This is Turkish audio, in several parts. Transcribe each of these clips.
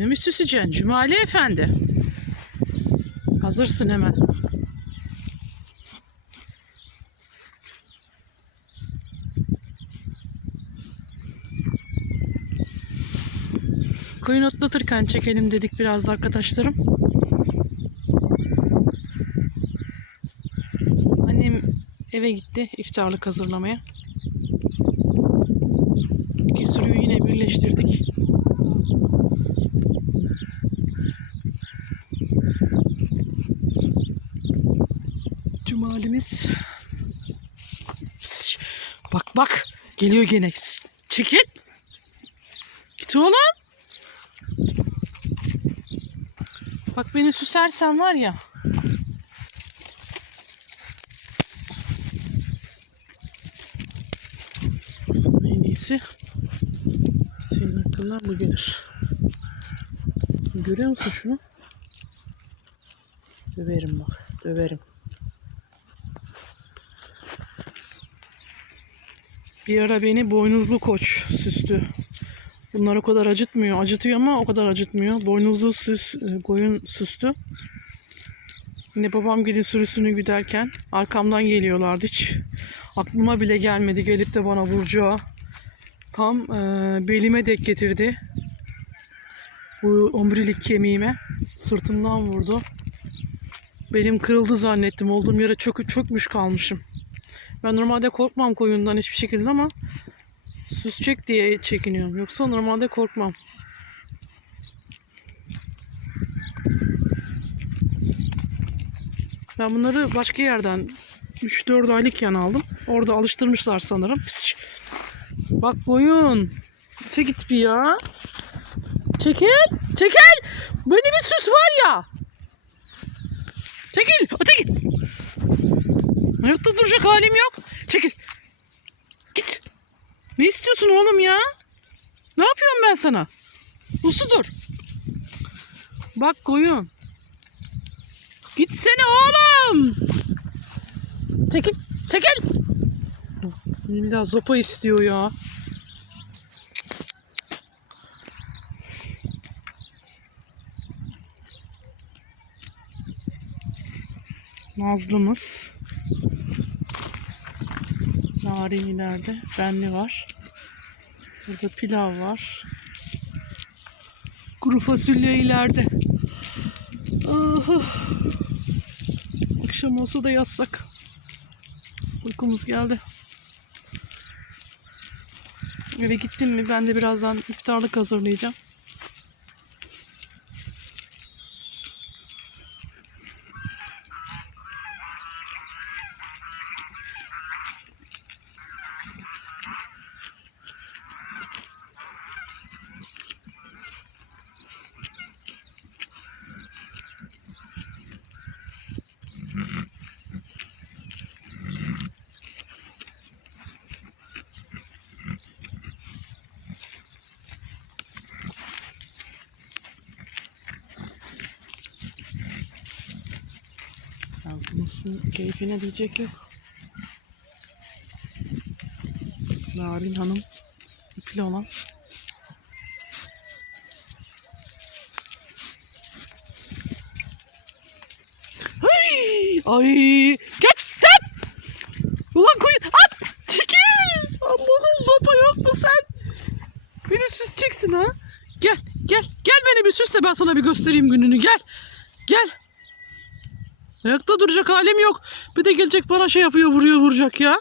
Yine mi süseceksin Cumali Efendi? Hazırsın hemen. Koyun otlatırken çekelim dedik biraz da arkadaşlarım. Annem eve gitti iftarlık hazırlamaya. İki sürüyü yine birleştirdik. Cumalimiz. Bak bak geliyor gene. Çekil. Git oğlum. Bak beni süsersen var ya. En iyisi senin hakkından bu gelir. Görüyor musun şunu? Döverim bak. Döverim. Bir ara beni boynuzlu koç süstü. Bunlar o kadar acıtmıyor. Acıtıyor ama o kadar acıtmıyor. Boynuzlu süs, e, koyun süstü. Yine babam gelin sürüsünü güderken arkamdan geliyorlardı hiç. Aklıma bile gelmedi gelip de bana vuracağı. Tam e, belime dek getirdi. Bu omurilik kemiğime. Sırtımdan vurdu. Belim kırıldı zannettim. Olduğum yere çok çökmüş kalmışım. Ben normalde korkmam koyundan hiçbir şekilde ama süsecek diye çekiniyorum. Yoksa normalde korkmam. Ben bunları başka yerden 3-4 aylıkken aldım. Orada alıştırmışlar sanırım. Pis. Bak boyun. Çek git bir ya. Çekil. Çekil. Beni bir süs var ya. Çekil. Öte git. Ayakta duracak halim yok. Çekil. Git. Ne istiyorsun oğlum ya? Ne yapıyorum ben sana. Uslu dur. Bak koyun. Gitsene oğlum. Çekil. Çekil. İlla zopa istiyor ya. Nazlımız. Narin ileride. Benli var. Burada pilav var. Kuru fasulye ileride. Aha. Akşam olsa da yatsak. Uykumuz geldi. Eve gittim mi ben de birazdan iftarlık hazırlayacağım. Yazmasın keyfine diyecek yok. Narin Hanım ipli olan. Ay, git, git. Ulan koyun, at, çekil. Allah'ım zopa yok mu sen? Beni süseceksin ha. Gel, gel, gel beni bir süs de ben sana bir göstereyim gününü. Gel, gel. Ayakta duracak halim yok. Bir de gelecek bana şey yapıyor vuruyor vuracak ya.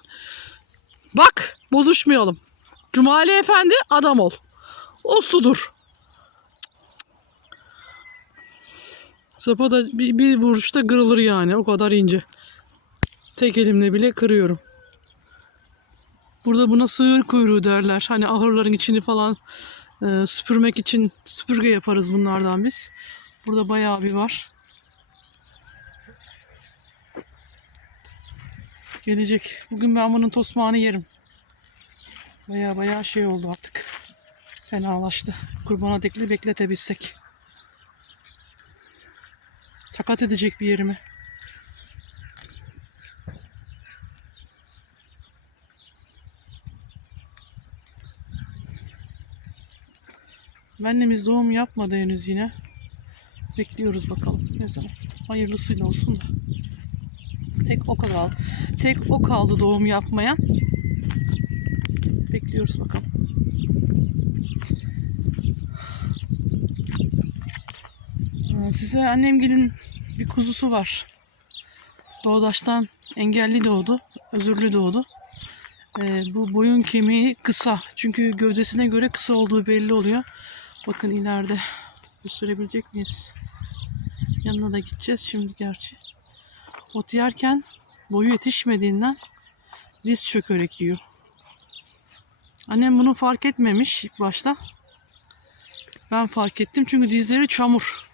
Bak bozuşmayalım. Cumali Efendi adam ol. Usludur. Sapa da bir, bir vuruşta kırılır yani o kadar ince. Tek elimle bile kırıyorum. Burada buna sığır kuyruğu derler. Hani ahırların içini falan e, süpürmek için süpürge yaparız bunlardan biz. Burada bayağı bir var. Gelecek. Bugün ben bunun tosmağını yerim. Baya baya şey oldu artık. Fenalaştı. Kurbana dekli bekletebilsek. Sakat edecek bir yerimi. Annemiz doğum yapmadı henüz yine. Bekliyoruz bakalım ne zaman. Hayırlısıyla olsun da. Tek o kaldı. Tek o kaldı doğum yapmayan. Bekliyoruz bakalım. Ee, Size annemgilin bir kuzusu var. Doğdaştan engelli doğdu. Özürlü doğdu. Ee, bu boyun kemiği kısa. Çünkü gövdesine göre kısa olduğu belli oluyor. Bakın ileride gösterebilecek miyiz? Yanına da gideceğiz şimdi gerçi. Ot yerken boyu yetişmediğinden diz çökerek yiyor. Annem bunu fark etmemiş ilk başta. Ben fark ettim çünkü dizleri çamur.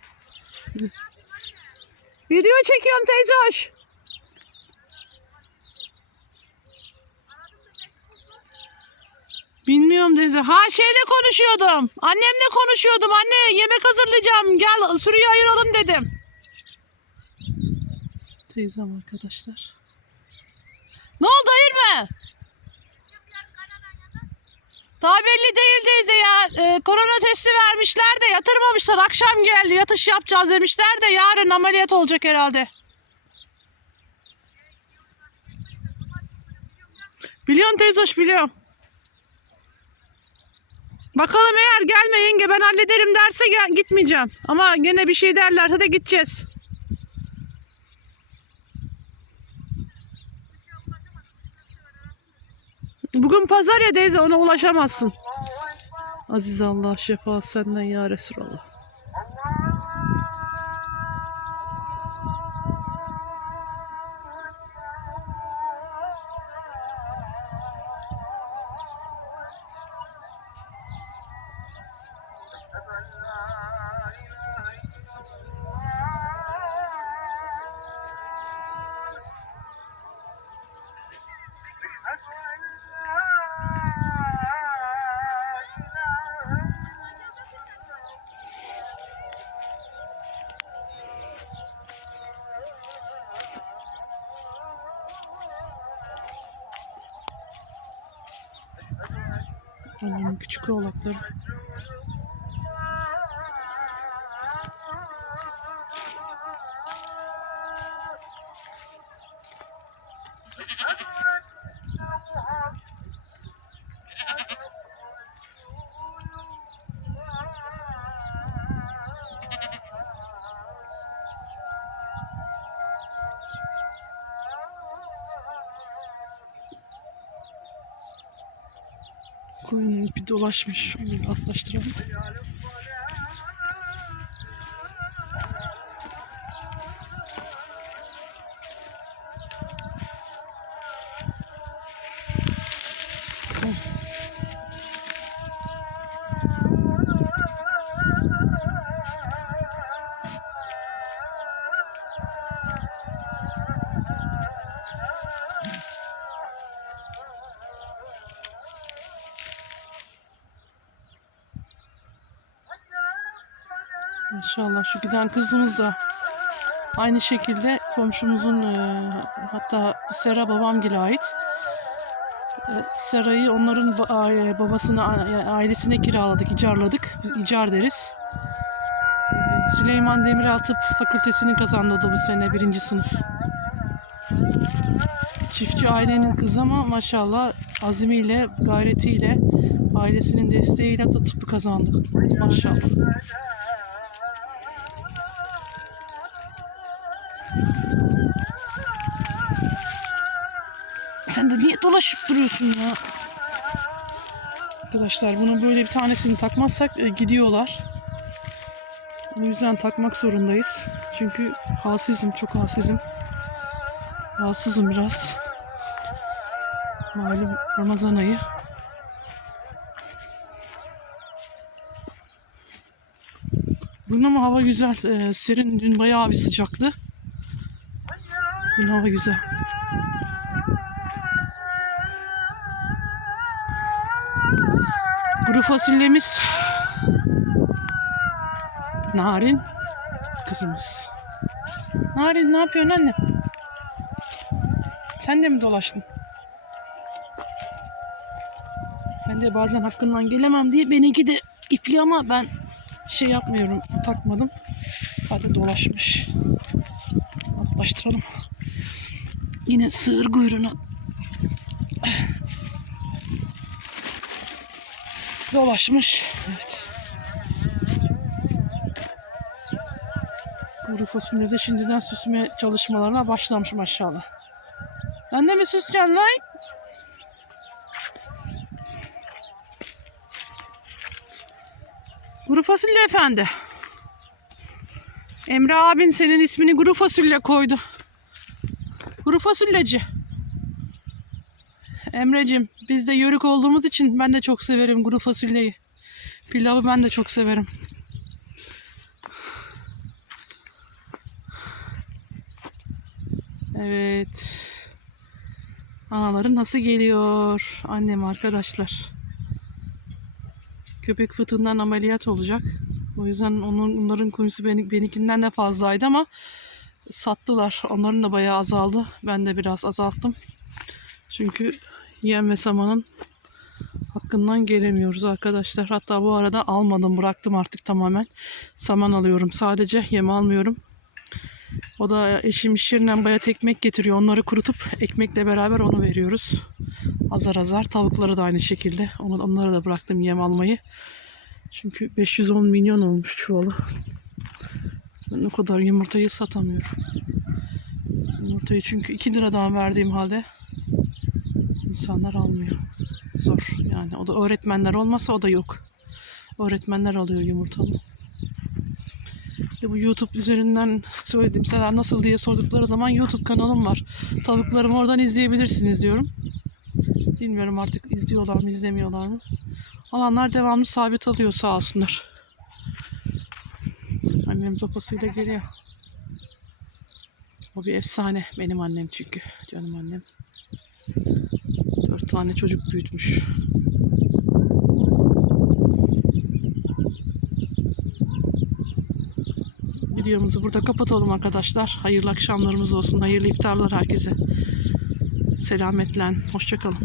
Video çekiyorum teyze hoş. Bilmiyorum teyze. Ha şeyle konuşuyordum. Annemle konuşuyordum. Anne yemek hazırlayacağım. Gel sürüyü ayıralım dedim. Teyzem arkadaşlar. Ne oldu hayır mı? Daha belli değil teyze ya. Ee, korona testi vermişler de yatırmamışlar. Akşam geldi yatış yapacağız demişler de yarın ameliyat olacak herhalde. Biliyorum teyze hoş biliyorum. Bakalım eğer gelme yenge ben hallederim derse gitmeyeceğim. Ama gene bir şey derlerse de gideceğiz. Bugün pazar ya teyze ona ulaşamazsın. Aziz Allah şefa senden ya Resulallah. Annemin küçük oğlakları. Koyunun ipi dolaşmış. Onu bir atlaştıralım. Maşallah şu giden kızımız da aynı şekilde komşumuzun e, hatta Sera babamgile ait. E, Sera'yı onların babasına ailesine kiraladık, icarladık. Biz icar deriz. E, Süleyman Demirel Tıp Fakültesini kazandı o da bu sene birinci sınıf. Çiftçi ailenin kızı ama maşallah azimiyle, gayretiyle, ailesinin desteğiyle de tıbbı kazandı. Maşallah. Sen de niye dolaşıp duruyorsun ya? Arkadaşlar bunun böyle bir tanesini takmazsak e, gidiyorlar. O yüzden takmak zorundayız. Çünkü halsizim, çok halsizim. Rahatsızım biraz. Malum Ramazan ayı. Bugün ama hava güzel. Ee, serin dün bayağı bir sıcaktı. Bugün hava güzel. Kuru fasulyemiz. Narin kızımız. Narin ne yapıyorsun anne? Sen de mi dolaştın? Ben de bazen hakkından gelemem diye benimki de ipli ama ben şey yapmıyorum, takmadım. Hadi dolaşmış. Atlaştıralım. Yine sığır kuyruğuna dolaşmış. Evet. Kuru fasulye de şimdiden süsme çalışmalarına başlamış maşallah. De mi süseceksin lan? Kuru fasulye efendi. Emre abin senin ismini kuru fasulye koydu. Kuru fasulyeci. Emrecim biz de yörük olduğumuz için ben de çok severim kuru fasulyeyi. Pilavı ben de çok severim. Evet. Anaları nasıl geliyor? Annem arkadaşlar. Köpek fıtığından ameliyat olacak. O yüzden onun, onların kuyusu benim, benimkinden de fazlaydı ama sattılar. Onların da bayağı azaldı. Ben de biraz azalttım. Çünkü yem ve samanın hakkından gelemiyoruz arkadaşlar. Hatta bu arada almadım bıraktım artık tamamen. Saman alıyorum sadece yem almıyorum. O da eşim iş yerinden bayat ekmek getiriyor. Onları kurutup ekmekle beraber onu veriyoruz. Azar azar. Tavukları da aynı şekilde. Onu, onları da bıraktım yem almayı. Çünkü 510 milyon olmuş çuvalı. Ben o kadar yumurtayı satamıyorum. Yumurtayı çünkü 2 liradan verdiğim halde insanlar almıyor. Zor yani. O da öğretmenler olmasa o da yok. Öğretmenler alıyor yumurtamı. İşte bu YouTube üzerinden söyledim sana nasıl diye sordukları zaman YouTube kanalım var. Tavuklarımı oradan izleyebilirsiniz diyorum. Bilmiyorum artık izliyorlar mı izlemiyorlar mı. Alanlar devamlı sabit alıyor sağ olsunlar. Annem sopasıyla geliyor. O bir efsane. Benim annem çünkü. Canım annem. Tane çocuk büyütmüş. Videomuzu burada kapatalım arkadaşlar. Hayırlı akşamlarımız olsun. Hayırlı iftarlar herkese. Selametle. Hoşçakalın.